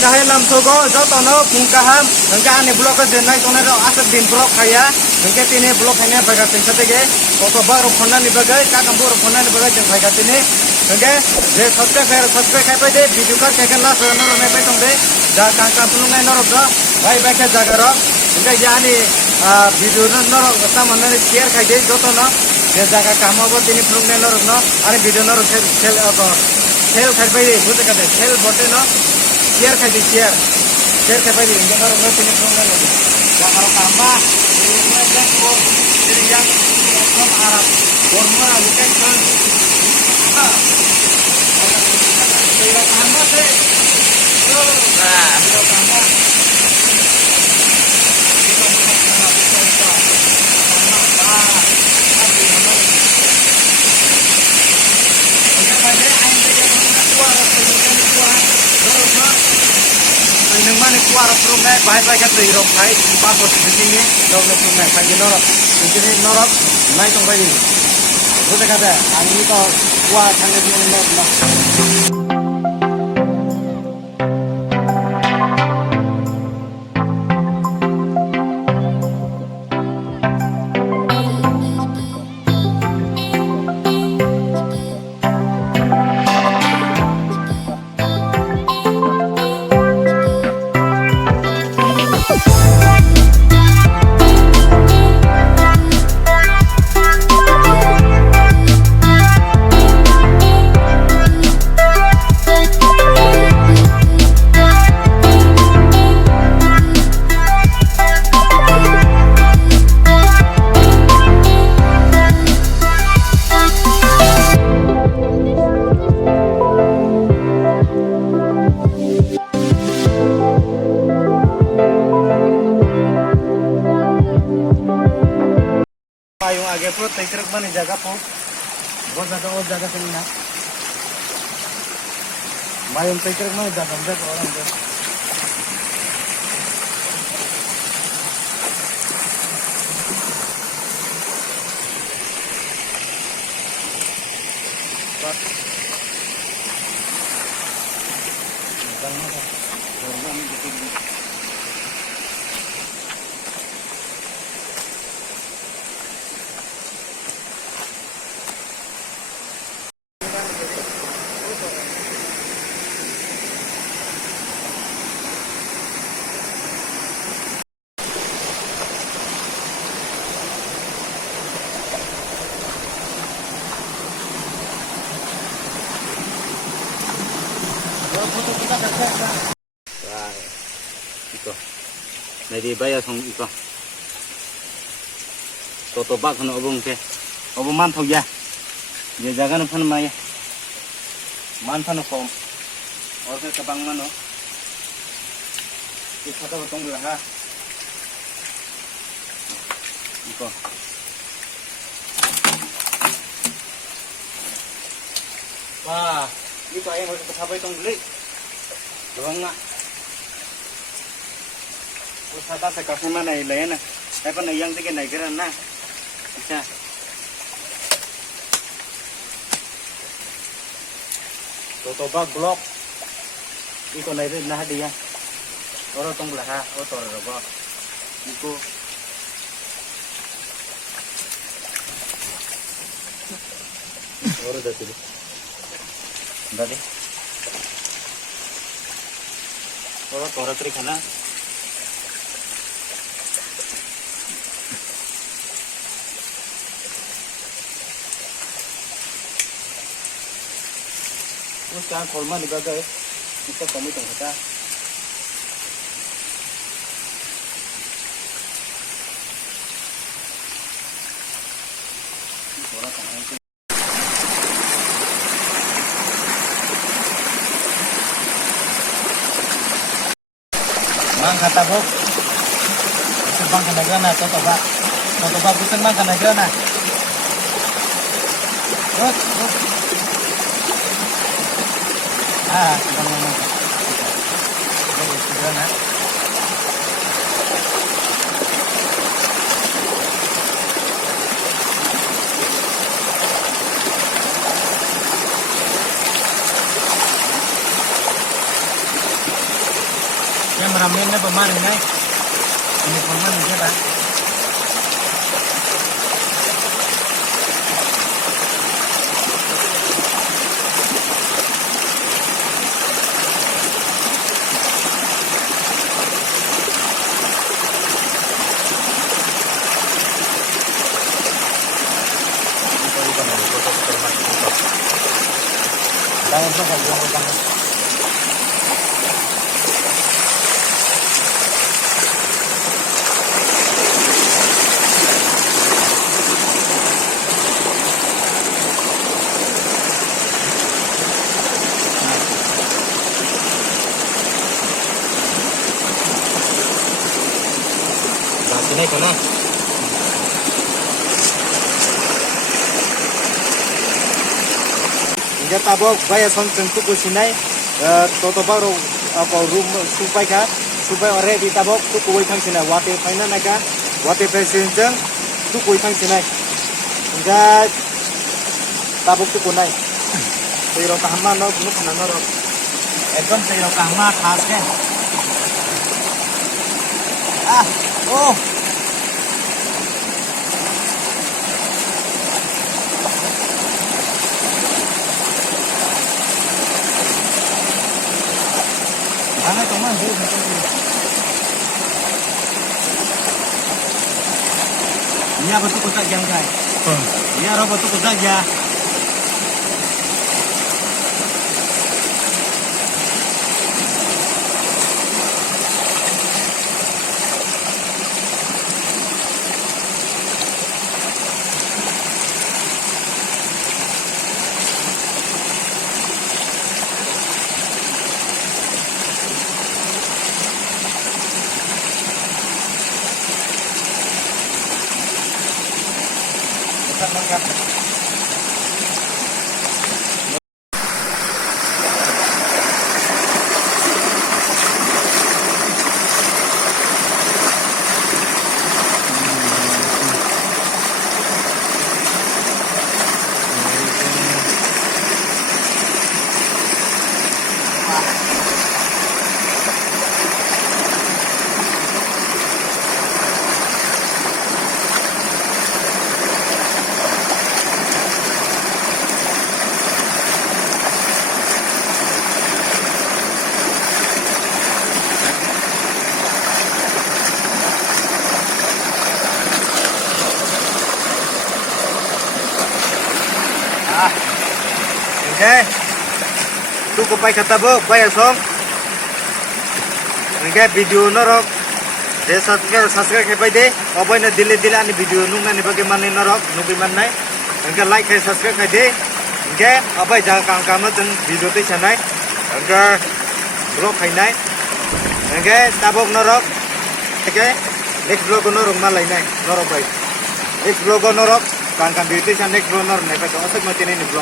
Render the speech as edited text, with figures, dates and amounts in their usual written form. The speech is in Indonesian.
Dahil lam sogo jo tono pungkaham hingga ani blok ke jenai tono ro asat din blok kaya hingga tini blok hanya bagai tingkat tiga foto baru khona ni bagai kakam baru khona ni bagai jeng bagai tini hingga je subscribe kai pai de video ka kekan la sono ro mai pai tong de ja kakam punungai noro ro bai bai ke jaga ro hingga yani video noro ta manne share kai de jo tono je jaga kamo bo tini punungai noro no ani video noro sel kai pai de bute ka de sel bote no share kai di share kai pai ini kalau nggak punya program lagi nggak kalau tambah ini kan kok jadi yang from Arab formula bukan kan tidak tambah sih nah tidak tambah nang mana kuara prungai bahai kan tu irok kai passport di sini dog le prungai kai norok di sini norok nai tong bai bukan kata ani to kuara sangat norok payung agak pro tekrek bani jaga po बहुत ज्यादा कहीं ना payung tekrek mana jaga jaga orang tu wah, ito. Nadi bayar song ito. Toto bak kono obong ke. Obong man thok ya. Ye jaga no phan mai. Man phan kom. Or ke kabang mano. Ito ta tong la ha. Ito. Wah, ito ay mo sa sabay tong beli. Doang na. Usata sa kasama na ilayan na. Ay pa nayang sige na ikiran na. Isa. Totobag blok. Iko na irin na hadiya. Oro tong laha. O toro robo. Iko. Oro dati. Dati. Oro toro tri kana. Sekarang kolma dibaga ya, kita kami tunggu kita. Orang kemarin sih. Mang kata bok, bang kena gana atau toba bukan bang kena gana. Bok. Ah, teman-teman. Gimana? cameraman na pemain ini. Ini pemain ini kan. Jangan sampai jangan. Sini kena. Hingga tabok bayar sonten tuku sinai, toto baru apa room supai ka, supai orang di tabok tuku wai tang sinai, wate final naga, wate presiden tuku wai tang sinai. Hingga tabok tuku nai. Pero kahma no, nuk na no. Ekdom pero kahma khas ke. Ah, oh. Karena teman bu, ini apa tuh kotak yang kai? Ini apa tuh kotak ya? Lengkap. Okay. Tu ko pai khata bo pai asong. Okay, video norok. De subscribe ke pai de. Obai na dile ani video nung na ni bagaimana norok nubi man nai. Okay, like ke subscribe ke de. Okay, obai jang kang na jeng video te chanai. Okay, vlog khai nai. Okay, tabok norok. Okay, next vlog norok ma lai nai. Norok bai. Next vlog norok kang video te chan next vlog norok nai pa so asak ma tene ni vlog.